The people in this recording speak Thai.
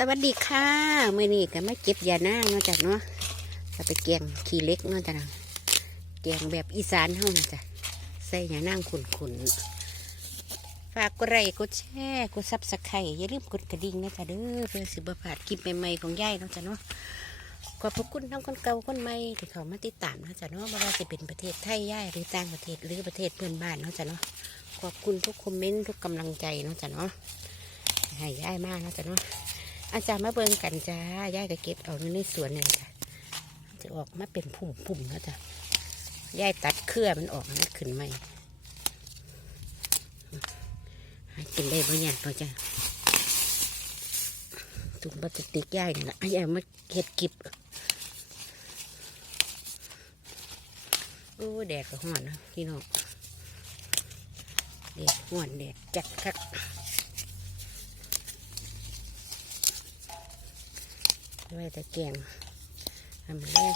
สวัสดีค่ะมื่อนี้ก็มาเก็บยาหน้างเนาะจ้ะเนาะจะไปเกียงขี้เล็กเนาะจ้ะนะเกียงแบบอีสานเฮานะจ้ะใส่ยาหน้างขุนๆฝากกดไลค์กดแชร์กดซับสไครต์อย่าลืมกดกระดิ่งนะจ้ะเด้อเพื่อสิบพลาดคลิปใหม่ๆของยายเนาะจ้ะเนาะขอบพระคุณทั้งคนเก่าคนใหม่ที่เขามาติดตามเนาะจ้ะเนาะไม่ว่าจะเป็นประเทศไทยย่ายหรือต่างประเทศหรือประเทศเพื่อนบ้านเนาะจ้ะเนาะขอบคุณทุกคอมเมนต์ทุกกำลังใจเนาะจ้ะเนาะให้ย่ายมากเนาะจ้ะเนาะ อาจารย์มาเบิ่งกันจ้าย่ายก็เก็บเอาในสวนเนี่ยจ้ะจะออกมาเป็นผุ่มผุ่มๆแล้วจ้ะย่ายตัดเครือมันออกมันขึ้นใหม่หากินได้บ่ยากเราจ้ะถุงพลาสติกย่ายนี่แหละย่ายมาเก็ดกิบโอ้แดดก็ห้อนนะพี่น้องแดดห้อนแดดจัดคัก ไว้แต่แกงทำแรก